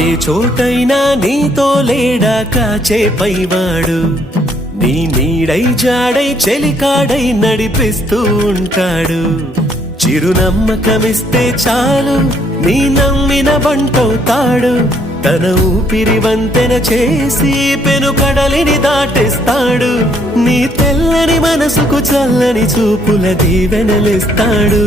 ఏ చోటైనా నీతో లేడా కాచే పైవాడు, నీ నీడై జాడై చెలికాడై నడిపిస్తూ ఉంటాడు. చిరునమ్మకమిస్తే చాలు నీ నమ్మిన బంటవుతాడు. తన ఊపిరి వంతెన చేసి పెను కడలిని దాటిస్తాడు. నీ తెల్లని మనసుకు చల్లని చూపుల దీవెనలిస్తాడు.